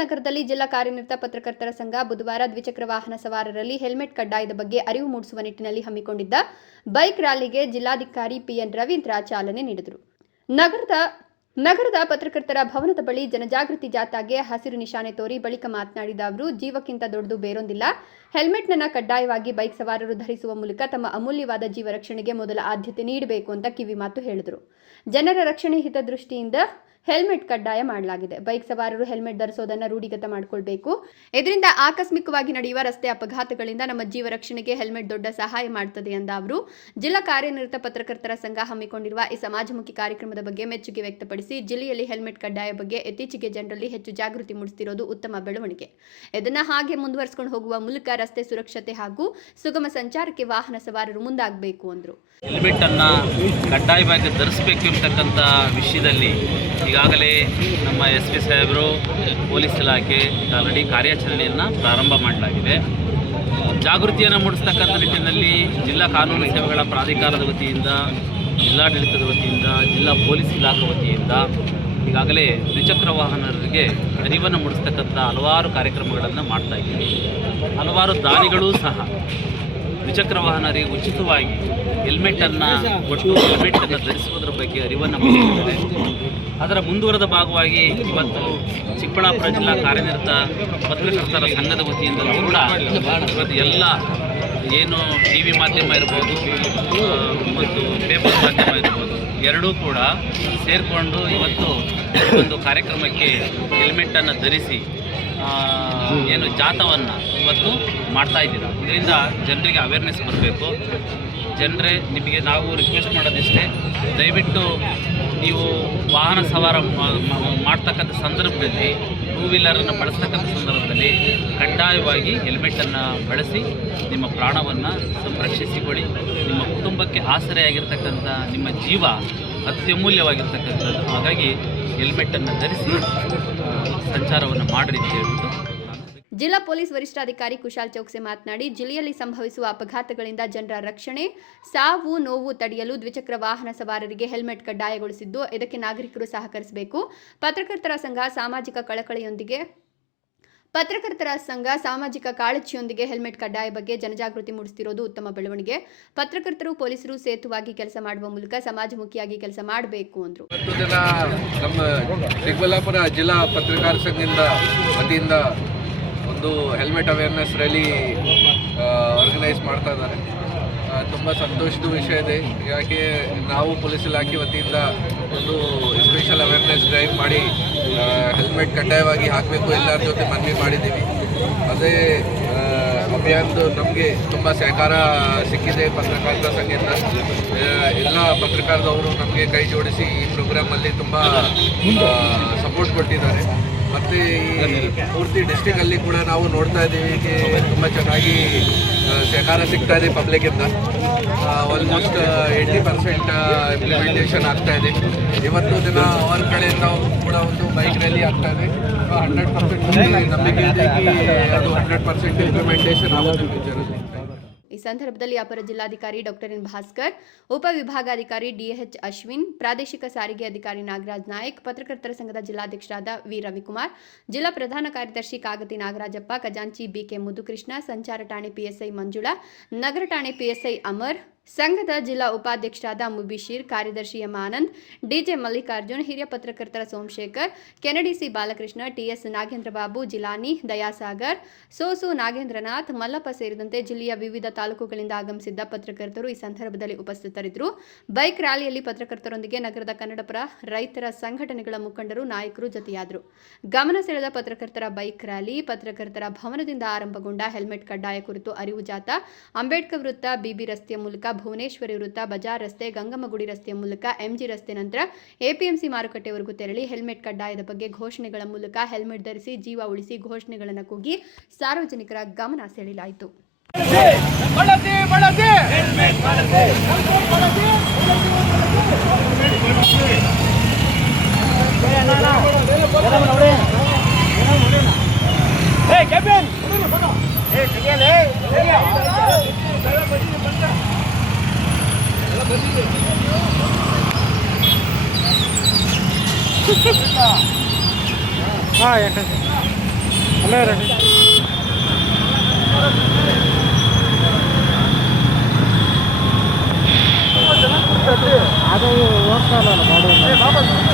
ನಗರದಲ್ಲಿ ಜಿಲ್ಲಾ ಕಾರ್ಯನಿರತ ಪತ್ರಕರ್ತರ ಸಂಘ ಬುಧವಾರ ದ್ವಿಚಕ್ರ ವಾಹನ ಸವಾರರಲ್ಲಿ ಹೆಲ್ಮೆಟ್ ಕಡ್ಡಾಯದ ಬಗ್ಗೆ ಅರಿವು ಮೂಡಿಸುವ ನಿಟ್ಟಿನಲ್ಲಿ ಹಮ್ಮಿಕೊಂಡಿದ್ದ ಬೈಕ್ ರ್ಯಾಲಿಗೆ ಜಿಲ್ಲಾಧಿಕಾರಿ ಪಿಎನ್ ರವೀಂದ್ರ ಚಾಲನೆ ನೀಡಿದರು. ನಗರದ ಪತ್ರಕರ್ತರ ಭವನದ ಬಳಿ ಜನಜಾಗೃತಿ ಜಾಥಾಗೆ ಹಸಿರು ನಿಶಾನೆ ತೋರಿ ಬಳಿಕ ಮಾತನಾಡಿದ ಅವರು, ಜೀವಕ್ಕಿಂತ ದೊಡ್ಡದು ಬೇರೊಂದಿಲ್ಲ. ಹೆಲ್ಮೆಟ್ನನ್ನು ಕಡ್ಡಾಯವಾಗಿ ಬೈಕ್ ಸವಾರರು ಧರಿಸುವ ಮೂಲಕ ತಮ್ಮ ಅಮೂಲ್ಯವಾದ ಜೀವ ರಕ್ಷಣೆಗೆ ಮೊದಲ ಆದ್ಯತೆ ನೀಡಬೇಕು ಅಂತ ಕಿವಿಮಾತು ಹೇಳಿದರು. ಜನರ ರಕ್ಷಣೆ ಹಿತದೃಷ್ಟಿಯಿಂದ ಹೆಲ್ಮೆಟ್ ಕಡ್ಡಾಯ ಮಾಡಲಾಗಿದೆ. ಬೈಕ್ ಸವಾರರು ಹೆಲ್ಮೆಟ್ ಧರಿಸೋದನ್ನು ರೂಢಿಗತ ಮಾಡಿಕೊಳ್ಬೇಕು. ಇದರಿಂದ ಆಕಸ್ಮಿಕವಾಗಿ ನಡೆಯುವ ರಸ್ತೆ ಅಪಘಾತಗಳಿಂದ ನಮ್ಮ ಜೀವ ರಕ್ಷಣೆಗೆ ಹೆಲ್ಮೆಟ್ ದೊಡ್ಡ ಸಹಾಯ ಮಾಡುತ್ತದೆ ಎಂದ ಅವರು, ಜಿಲ್ಲಾ ಕಾರ್ಯನಿರತ ಪತ್ರಕರ್ತರ ಸಂಘ ಹಮ್ಮಿಕೊಂಡಿರುವ ಈ ಸಮಾಜಮುಖಿ ಕಾರ್ಯಕ್ರಮದ ಬಗ್ಗೆ ಮೆಚ್ಚುಗೆ ವ್ಯಕ್ತಪಡಿಸಿ, ಜಿಲ್ಲೆಯಲ್ಲಿ ಹೆಲ್ಮೆಟ್ ಕಡ್ಡಾಯ ಬಗ್ಗೆ ಇತ್ತೀಚೆಗೆ ಜನರಲ್ಲಿ ಹೆಚ್ಚು ಜಾಗೃತಿ ಮೂಡಿಸುತ್ತಿರುವುದು ಉತ್ತಮ ಬೆಳವಣಿಗೆ. ಇದನ್ನು ಹಾಗೆ ಮುಂದುವರಿಸಿಕೊಂಡು ಹೋಗುವ ಮೂಲಕ ರಸ್ತೆ ಸುರಕ್ಷತೆ ಹಾಗೂ ಸುಗಮ ಸಂಚಾರಕ್ಕೆ ವಾಹನ ಸವಾರರು ಮುಂದಾಗಬೇಕು ಎಂದರು. ಹೆಲ್ಮೆಟ್ ಅನ್ನು ಕಡ್ಡಾಯವಾಗಿ ಧರಿಸಬೇಕು ಎಂಬತಕ್ಕಂಥ ವಿಷಯದಲ್ಲಿ ಈಗಾಗಲೇ ನಮ್ಮ SP ಸಾಹೇಬರು, ಪೊಲೀಸ್ ಇಲಾಖೆ ಆಲ್ರೆಡಿ ಕಾರ್ಯಾಚರಣೆಯನ್ನು ಪ್ರಾರಂಭ ಮಾಡಲಾಗಿದೆ. ಜಾಗೃತಿಯನ್ನು ಮೂಡಿಸ್ತಕ್ಕಂಥ ನಿಟ್ಟಿನಲ್ಲಿ ಜಿಲ್ಲಾ ಕಾನೂನು ಸೇವೆಗಳ ಪ್ರಾಧಿಕಾರದ ವತಿಯಿಂದ, ಜಿಲ್ಲಾಡಳಿತದ ವತಿಯಿಂದ, ಜಿಲ್ಲಾ ಪೊಲೀಸ್ ಇಲಾಖೆ ವತಿಯಿಂದ ಈಗಾಗಲೇ ದ್ವಿಚಕ್ರ ವಾಹನರಿಗೆ ಅರಿವನ್ನು ಮೂಡಿಸ್ತಕ್ಕಂಥ ಹಲವಾರು ಕಾರ್ಯಕ್ರಮಗಳನ್ನು ಮಾಡ್ತಾ ಇದ್ದೀವಿ. ಹಲವಾರು ದಾನಿಗಳೂ ಸಹ ದ್ವಿಚಕ್ರ ವಾಹನರಿಗೆ ಉಚಿತವಾಗಿ ಹೆಲ್ಮೆಟನ್ನು ಧರಿಸುವುದರ ಬಗ್ಗೆ ಅರಿವನ್ನು ಮೂಡಿಸಿದ್ದಾರೆ. ಅದರ ಮುಂದುವರೆದ ಭಾಗವಾಗಿ ಇವತ್ತು ಚಿಕ್ಕಬಳ್ಳಾಪುರ ಜಿಲ್ಲಾ ಕಾರ್ಯನಿರತ ಪತ್ರಕರ್ತರ ಸಂಘದ ವತಿಯಿಂದಲೂ ಕೂಡ ಇವತ್ತು ಎಲ್ಲ ಏನು TV ಮಾಧ್ಯಮ ಇರ್ಬೋದು ಮತ್ತು ಪೇಪರ್ ಮಾಧ್ಯಮ ಇರ್ಬೋದು ಎರಡೂ ಕೂಡ ಸೇರಿಕೊಂಡು ಇವತ್ತು ಒಂದು ಕಾರ್ಯಕ್ರಮಕ್ಕೆ ಹೆಲ್ಮೆಟನ್ನು ಧರಿಸಿ ಏನು ಜಾಥಾವನ್ನು ಇವತ್ತು ಮಾಡ್ತಾ ಇದ್ದೀರಾ. ಇದರಿಂದ ಜನರಿಗೆ ಅವೇರ್ನೆಸ್ ಬರಬೇಕು. ಜನರೇ, ನಿಮಗೆ ನಾವು ರಿಕ್ವೆಸ್ಟ್ ಮಾಡೋದಿಷ್ಟೇ, ದಯವಿಟ್ಟು ನೀವು ವಾಹನ ಸವಾರ ಮಾಡ್ತಕ್ಕಂಥ ಸಂದರ್ಭದಲ್ಲಿ, ಟೂ ವೀಲರನ್ನು ಬಳಸ್ತಕ್ಕಂಥ ಸಂದರ್ಭದಲ್ಲಿ ಕಡ್ಡಾಯವಾಗಿ ಹೆಲ್ಮೆಟನ್ನು ಬಳಸಿ ನಿಮ್ಮ ಪ್ರಾಣವನ್ನು ಸಂರಕ್ಷಿಸಿಕೊಳ್ಳಿ. ನಿಮ್ಮ ಕುಟುಂಬಕ್ಕೆ ಆಸರೆಯಾಗಿರ್ತಕ್ಕಂಥ ನಿಮ್ಮ ಜೀವ ಅತ್ಯಮೂಲ್ಯವಾಗಿರ್ತಕ್ಕಂಥದ್ದು. ಹಾಗಾಗಿ ಹೆಲ್ಮೆಟನ್ನು ಧರಿಸಿ ಸಂಚಾರವನ್ನು ಮಾಡಿರಿ ಅಂತ ಹೇಳ್ಬಿಟ್ಟು ಜಿಲ್ಲಾ ಪೊಲೀಸ್ ವರಿಷ್ಠಾಧಿಕಾರಿ ಕುಶಾಲ್ ಚೌಕ್ಸೆ ಮಾತನಾಡಿ, ಜಿಲ್ಲೆಯಲ್ಲಿ ಸಂಭವಿಸುವ ಅಪಘಾತಗಳಿಂದ ಜನರ ರಕ್ಷಣೆ, ಸಾವು ನೋವು ತಡೆಯಲು ದ್ವಿಚಕ್ರ ವಾಹನ ಸವಾರರಿಗೆ ಹೆಲ್ಮೆಟ್ ಕಡ್ಡಾಯಗೊಳಿಸಿದ್ದು, ಇದಕ್ಕೆ ನಾಗರಿಕರು ಸಹಕರಿಸಬೇಕು. ಪತ್ರಕರ್ತರ ಸಾಮಾಜಿಕ ಕಾಳಜಿಯೊಂದಿಗೆ ಹೆಲ್ಮೆಟ್ ಕಡ್ಡಾಯ ಬಗ್ಗೆ ಜನಜಾಗೃತಿ ಮೂಡಿಸುತ್ತಿರುವುದು ಉತ್ತಮ ಬೆಳವಣಿಗೆ. ಪತ್ರಕರ್ತರು, ಪೊಲೀಸರು ಸೇತುವಾಗಿ ಕೆಲಸ ಮಾಡುವ ಮೂಲಕ ಸಮಾಜಮುಖಿಯಾಗಿ ಕೆಲಸ ಮಾಡಬೇಕು ಎಂದರು. ನಮ್ಮ ಚಿಕ್ಕಬಳ್ಳಾಪುರ ಜಿಲ್ಲಾ ಪತ್ರಕರ್ತರ ಸಂಘದಿಂದ ವತಿಯಿಂದ ಒಂದು ಹೆಲ್ಮೆಟ್ ಅವೇರ್ನೆಸ್ ರ್ಯಾಲಿ ಆರ್ಗನೈಸ್ ಮಾಡ್ತಾ ಇದ್ದಾರೆ. ತುಂಬ ಸಂತೋಷದ ವಿಷಯ ಇದೆ. ಯಾಕೆ ನಾವು ಪೊಲೀಸ್ ಇಲಾಖೆ ವತಿಯಿಂದ ಒಂದು ಸ್ಪೆಷಲ್ ಅವೇರ್ನೆಸ್ ಡ್ರೈವ್ ಮಾಡಿ ಹೆಲ್ಮೆಟ್ ಕಡ್ಡಾಯವಾಗಿ ಹಾಕಬೇಕು ಎಲ್ಲರ ಜೊತೆ ಮನವಿ ಮಾಡಿದ್ದೀವಿ. ಅದೇ ಅಭಿಯಾನದ ನಮಗೆ ತುಂಬ ಸಹಕಾರ ಸಿಕ್ಕಿದೆ ಪತ್ರಕರ್ತರ ಸಂಘದಿಂದ. ಎಲ್ಲ ಪತ್ರಕರ್ತರವರು ನಮಗೆ ಕೈ ಜೋಡಿಸಿ ಈ ಪ್ರೋಗ್ರಾಮಲ್ಲಿ ತುಂಬ ಸಪೋರ್ಟ್ ಕೊಟ್ಟಿದ್ದಾರೆ. ಮತ್ತು ಈ ಪೂರ್ತಿ ಡಿಸ್ಟಿಕಲ್ಲಿ ಕೂಡ ನಾವು ನೋಡ್ತಾ ಇದ್ದೀವಿ ತುಂಬ ಚೆನ್ನಾಗಿ ಸಹಕಾರ ಸಿಗ್ತಾ ಇದೆ ಪಬ್ಲಿಕ್ಕಿಂದ. ಆಲ್ಮೋಸ್ಟ್ 80% ಇಂಪ್ಲಿಮೆಂಟೇಷನ್ ಆಗ್ತಾ ಇದೆ. ಇವತ್ತು ದಿನ ಅವರ ಕಡೆಯಿಂದ ಕೂಡ ಒಂದು ಬೈಕ್ ರ್ಯಾಲಿ ಆಗ್ತಾ ಇದೆ. 100% ನಂಬಿಕೆ ಇದೆ ಅದು 100% ಇಂಪ್ಲಿಮೆಂಟೇಷನ್ ಆಗುತ್ತೆ ಫ್ಯೂಚರಲ್ಲಿ. ಈ ಸಂದರ್ಭದಲ್ಲಿ ಅಪರ ಜಿಲ್ಲಾಧಿಕಾರಿ ಡಾಕ್ಟರ್ ಎನ್ ಭಾಸ್ಕರ್, ಉಪವಿಭಾಗಾಧಿಕಾರಿ DH ಅಶ್ವಿನ್, ಪ್ರಾದೇಶಿಕ ಸಾರಿಗೆ ಅಧಿಕಾರಿ ನಾಗರಾಜ್ ನಾಯಕ್, ಪತ್ರಕರ್ತರ ಸಂಘದ ಜಿಲ್ಲಾಧ್ಯಕ್ಷರಾದ ವಿ ರವಿಕುಮಾರ್, ಜಿಲ್ಲಾ ಪ್ರಧಾನ ಕಾರ್ಯದರ್ಶಿ ಕಾಗತಿ ನಾಗರಾಜಪ್ಪ, ಖಜಾಂಚಿ BK ಮುದುಕೃಷ್ಣ, ಸಂಚಾರ ಠಾಣೆ PSI ಮಂಜುಳಾ, ನಗರ ಠಾಣೆ PSI ಅಮರ್, ಸಂಘದ ಜಿಲ್ಲಾ ಉಪಾಧ್ಯಕ್ಷರಾದ ಮುಬಿಶೀರ್, ಕಾರ್ಯದರ್ಶಿ ಎಂ ಆನಂದ್, DJ ಮಲ್ಲಿಕಾರ್ಜುನ್, ಹಿರಿಯ ಪತ್ರಕರ್ತರ Somashekhar, Kennedy C Balakrishna, TS Nagendra Babu, Jilani, Dayasagar, Sosu Nagendranath, Mallappa ಸೇರಿದಂತೆ ಜಿಲ್ಲೆಯ ವಿವಿಧ ತಾಲೂಕುಗಳಿಂದ ಆಗಮಿಸಿದ್ದ ಪತ್ರಕರ್ತರು ಈ ಸಂದರ್ಭದಲ್ಲಿ ಉಪಸ್ಥಿತರಿದ್ದರು. ಬೈಕ್ ರ್ಯಾಲಿಯಲ್ಲಿ ಪತ್ರಕರ್ತರೊಂದಿಗೆ ನಗರದ ಕನ್ನಡಪರ ರೈತರ ಸಂಘಟನೆಗಳ ಮುಖಂಡರು, ನಾಯಕರು ಜೊತೆಯಾದರು. ಗಮನ ಸೆಳೆದ ಪತ್ರಕರ್ತರ ಬೈಕ್ ರ್ಯಾಲಿ ಪತ್ರಕರ್ತರ ಭವನದಿಂದ ಆರಂಭಗೊಂಡ ಹೆಲ್ಮೆಟ್ ಕಡ್ಡಾಯ ಕುರಿತು ಅರಿವು ಜಾಥಾ ಅಂಬೇಡ್ಕರ್ ವೃತ್ತ, BB ರಸ್ತೆಯ ಮೂಲಕ ಭುವನೇಶ್ವರಿ ವೃತ್ತ, ಬಜಾರ್ ರಸ್ತೆ, ಗಂಗಮ್ಮಗುಡಿ ರಸ್ತೆಯ ಮೂಲಕ MG ರಸ್ತೆ, ನಂತರ APMC ಮಾರುಕಟ್ಟೆವರೆಗೂ ತೆರಳಿ ಹೆಲ್ಮೆಟ್ ಕಡ್ಡಾಯದ ಬಗ್ಗೆ ಘೋಷಣೆಗಳ ಮೂಲಕ ಹೆಲ್ಮೆಟ್ ಧರಿಸಿ ಜೀವ ಉಳಿಸಿ ಘೋಷಣೆಗಳನ್ನು ಕೂಗಿ ಸಾರ್ವಜನಿಕರ ಗಮನ ಸೆಳೆಯಲಾಯಿತು. हाँ ಅದು ಹೋಗ್ತಾ ಇಲ್ಲ